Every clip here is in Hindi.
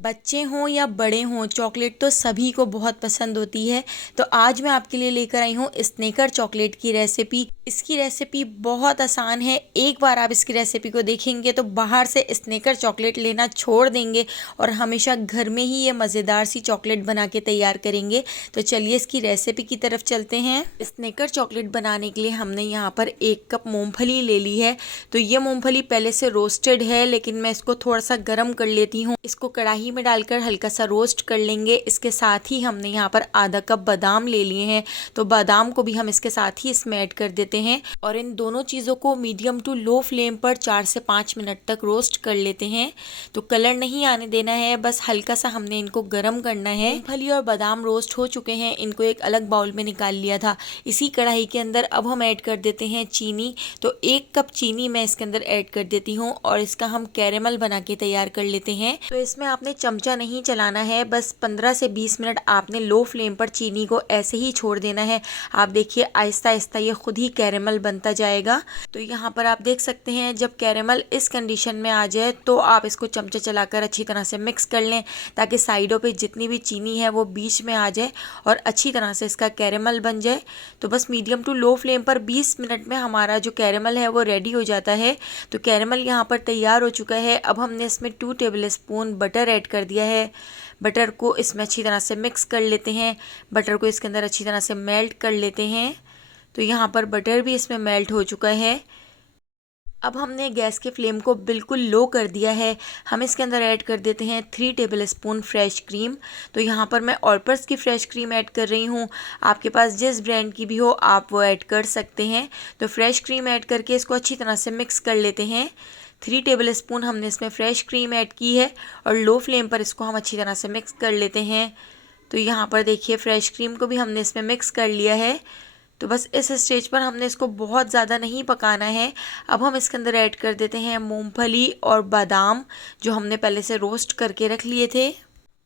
बच्चे हों या बड़े हों, चॉकलेट तो सभी को बहुत पसंद होती है। तो आज मैं आपके लिए लेकर आई हूँ स्नेकर चॉकलेट की रेसिपी। इसकी रेसिपी बहुत आसान है। एक बार आप इसकी रेसिपी को देखेंगे तो बाहर से स्नेकर चॉकलेट लेना छोड़ देंगे और हमेशा घर में ही ये मज़ेदार सी चॉकलेट बना के तैयार करेंगे। तो चलिए इसकी रेसिपी की तरफ चलते हैं। स्नेकर चॉकलेट बनाने के लिए हमने यहाँ पर 1 कप मूँगफली ले ली है। तो ये मूँगफली पहले से रोस्टेड है, लेकिन मैं इसको थोड़ा सा गर्म कर लेती हूँ। इसको कढ़ाई में डालकर हल्का सा रोस्ट कर लेंगे। इसके साथ ही हमने यहाँ पर आधा कप बादाम ले लिए हैं, तो बादाम को भी हम इसके साथ ही इसमें ऐड कर देते हैं और इन दोनों चीज़ों को मीडियम टू लो फ्लेम पर 4 से 5 मिनट तक रोस्ट कर लेते हैं। तो कलर नहीं आने देना है, बस हल्का सा हमने इनको गर्म करना है। मूंगफली और बादाम रोस्ट हो चुके हैं, इनको एक अलग बाउल में निकाल लिया था। इसी कढ़ाई के अंदर अब हम ऐड कर देते हैं चीनी। तो 1 कप चीनी मैं इसके अंदर ऐड कर देती हूँ और इसका हम कैरेमल बना के तैयार कर लेते हैं। तो इसमें आपने चमचा नहीं चलाना है, बस 15 से 20 मिनट आपने लो फ्लेम पर चीनी को ऐसे ही छोड़ देना है। आप देखिए आहिस्ता आहिस्ता ये खुद ही कैरेमल बनता जाएगा। तो यहाँ पर आप देख सकते हैं जब कैरेमल इस कंडीशन में आ जाए तो आप इसको चमचा चलाकर अच्छी तरह से मिक्स कर लें, ताकि साइडों पे जितनी भी चीनी है वो बीच में आ जाए और अच्छी तरह से इसका कैरेमल बन जाए। तो बस मीडियम टू लो फ्लेम पर 20 मिनट में हमारा जो कैरेमल है वो रेडी हो जाता है। तो कैरेमल यहाँ पर तैयार हो चुका है। अब हमने इसमें 2 टेबल स्पून बटर ऐड कर दिया है। बटर को इसमें अच्छी तरह से मिक्स कर लेते हैं। बटर को इसके अंदर अच्छी तरह से मेल्ट कर लेते हैं। तो यहाँ पर बटर भी इसमें मेल्ट हो चुका है। अब हमने गैस के फ्लेम को बिल्कुल लो कर दिया है। हम इसके अंदर ऐड कर देते हैं 3 टेबल स्पून फ्रेश क्रीम। तो यहाँ पर मैं ऑलपर्स की फ्रेश क्रीम ऐड कर रही हूँ। आपके पास जिस ब्रांड की भी हो आप वो ऐड कर सकते हैं। तो फ्रेश क्रीम ऐड करके इसको अच्छी तरह से मिक्स कर लेते हैं। 3 टेबल स्पून हमने इसमें फ्रेश क्रीम ऐड की है और लो फ्लेम पर इसको हम अच्छी तरह से मिक्स कर लेते हैं। तो यहाँ पर देखिए फ्रेश क्रीम को भी हमने इसमें मिक्स कर लिया है। तो बस इस स्टेज पर हमने इसको बहुत ज़्यादा नहीं पकाना है। अब हम इसके अंदर ऐड कर देते हैं मूंगफली और बादाम, जो हमने पहले से रोस्ट करके रख लिए थे।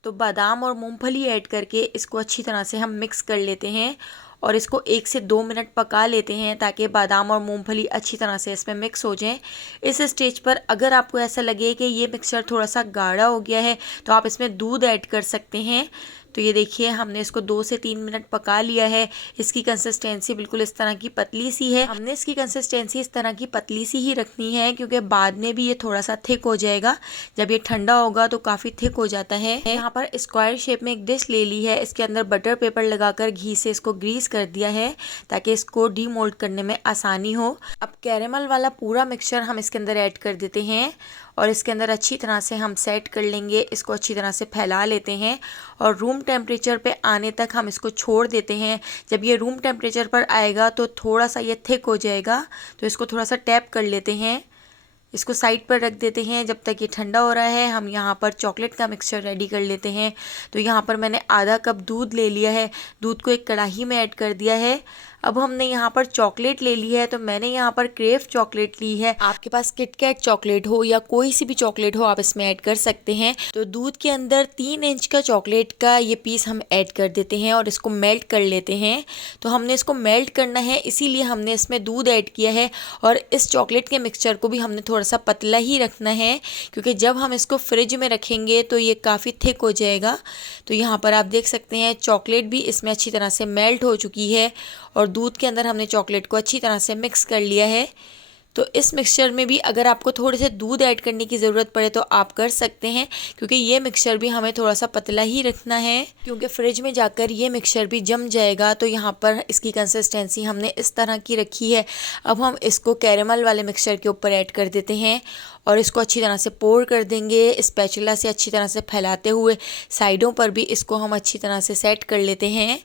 तो बादाम और मूंगफली ऐड करके इसको अच्छी तरह से हम मिक्स कर लेते हैं और इसको 1 से 2 मिनट पका लेते हैं, ताकि बादाम और मूंगफली अच्छी तरह से इसमें मिक्स हो जाएं। इस स्टेज पर अगर आपको ऐसा लगे कि ये मिक्सचर थोड़ा सा गाढ़ा हो गया है तो आप इसमें दूध ऐड कर सकते हैं। तो ये देखिए हमने इसको 2 से 3 मिनट पका लिया है। इसकी कंसिस्टेंसी बिल्कुल इस तरह की पतली सी है। हमने इसकी कंसिस्टेंसी इस तरह की पतली सी ही रखनी है, क्योंकि बाद में भी ये थोड़ा सा थिक हो जाएगा। जब ये ठंडा होगा तो काफ़ी थिक हो जाता है। यहाँ पर स्क्वायर शेप में एक डिश ले ली है। इसके अंदर बटर पेपर लगाकर घी से इसको ग्रीस कर दिया है, ताकि इसको डीमोल्ड करने में आसानी हो। अब कैरेमल वाला पूरा मिक्सचर हम इसके अंदर ऐड कर देते हैं और इसके अंदर अच्छी तरह से हम सेट कर लेंगे। इसको अच्छी तरह से फैला लेते हैं और रूम टेम्परेचर पे आने तक हम इसको छोड़ देते हैं। जब ये रूम टेम्परेचर पर आएगा तो थोड़ा सा ये थिक हो जाएगा। तो इसको थोड़ा सा टैप कर लेते हैं। इसको साइड पर रख देते हैं जब तक ये ठंडा हो रहा है। हम यहाँ पर चॉकलेट का मिक्सचर रेडी कर लेते हैं। तो यहाँ पर मैंने आधा कप दूध ले लिया है। दूध को एक कढ़ाई में ऐड कर दिया है। अब हमने यहाँ पर चॉकलेट ले ली है। तो मैंने यहाँ पर क्रेव चॉकलेट ली है। आपके पास किटकैट चॉकलेट हो या कोई सी भी चॉकलेट हो आप इसमें ऐड कर सकते हैं। तो दूध के अंदर 3 इंच का चॉकलेट का ये पीस हम ऐड कर देते हैं और इसको मेल्ट कर लेते हैं। तो हमने इसको मेल्ट करना है, इसीलिए हमने इसमें दूध ऐड किया है। और इस चॉकलेट के मिक्सचर को भी हमने थोड़ा सा पतला ही रखना है, क्योंकि जब हम इसको फ्रिज में रखेंगे तो ये काफ़ी थिक हो जाएगा। तो यहाँ पर आप देख सकते हैं चॉकलेट भी इसमें अच्छी तरह से मेल्ट हो चुकी है और दूध के अंदर हमने चॉकलेट को अच्छी तरह से मिक्स कर लिया है। तो इस मिक्सचर में भी अगर आपको थोड़े से दूध ऐड करने की ज़रूरत पड़े तो आप कर सकते हैं, क्योंकि ये मिक्सचर भी हमें थोड़ा सा पतला ही रखना है, क्योंकि फ्रिज में जाकर ये मिक्सचर भी जम जाएगा। तो यहाँ पर इसकी कंसिस्टेंसी हमने इस तरह की रखी है। अब हम इसको कैरेमल वाले मिक्सचर के ऊपर ऐड कर देते हैं और इसको अच्छी तरह से पोर कर देंगे। स्पैचुला से अच्छी तरह से फैलाते हुए साइडों पर भी इसको हम अच्छी तरह से सेट कर लेते हैं।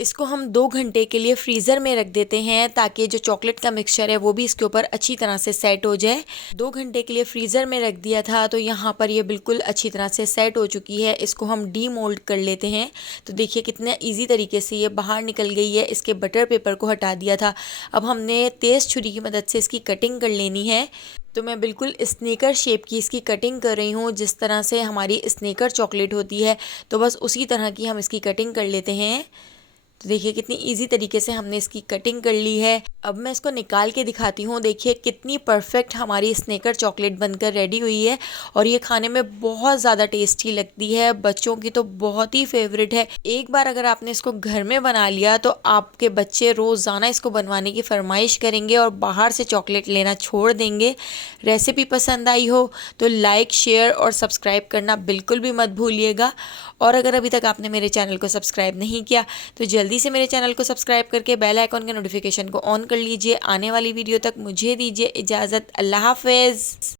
इसको हम 2 घंटे के लिए फ्रीज़र में रख देते हैं, ताकि जो चॉकलेट का मिक्सचर है वो भी इसके ऊपर अच्छी तरह से सेट हो जाए। 2 घंटे के लिए फ्रीज़र में रख दिया था, तो यहाँ पर ये बिल्कुल अच्छी तरह से सेट हो चुकी है। इसको हम डीमोल्ड कर लेते हैं। तो देखिए कितने ईजी तरीके से ये बाहर निकल गई है। इसके बटर पेपर को हटा दिया था। अब हमने तेज़ छुरी की मदद से इसकी कटिंग कर लेनी है। तो मैं बिल्कुल स्नेकर शेप की इसकी कटिंग कर रही हूँ, जिस तरह से हमारी स्नेकर चॉकलेट होती है। तो बस उसी तरह की हम इसकी कटिंग कर लेते हैं। तो देखिए कितनी इजी तरीके से हमने इसकी कटिंग कर ली है। अब मैं इसको निकाल के दिखाती हूँ। देखिए कितनी परफेक्ट हमारी स्नेकर चॉकलेट बनकर रेडी हुई है और ये खाने में बहुत ज़्यादा टेस्टी लगती है। बच्चों की तो बहुत ही फेवरेट है। एक बार अगर आपने इसको घर में बना लिया तो आपके बच्चे रोज़ाना इसको बनवाने की फरमाइश करेंगे और बाहर से चॉकलेट लेना छोड़ देंगे। रेसिपी पसंद आई हो तो लाइक, शेयर और सब्सक्राइब करना बिल्कुल भी मत भूलिएगा। और अगर अभी तक आपने मेरे चैनल को सब्सक्राइब नहीं किया तो जल्दी से मेरे चैनल को सब्सक्राइब करके बेल आइकॉन के नोटिफिकेशन को ऑन कर लीजिए। आने वाली वीडियो तक मुझे दीजिए इजाज़त। अल्लाह हाफिज़।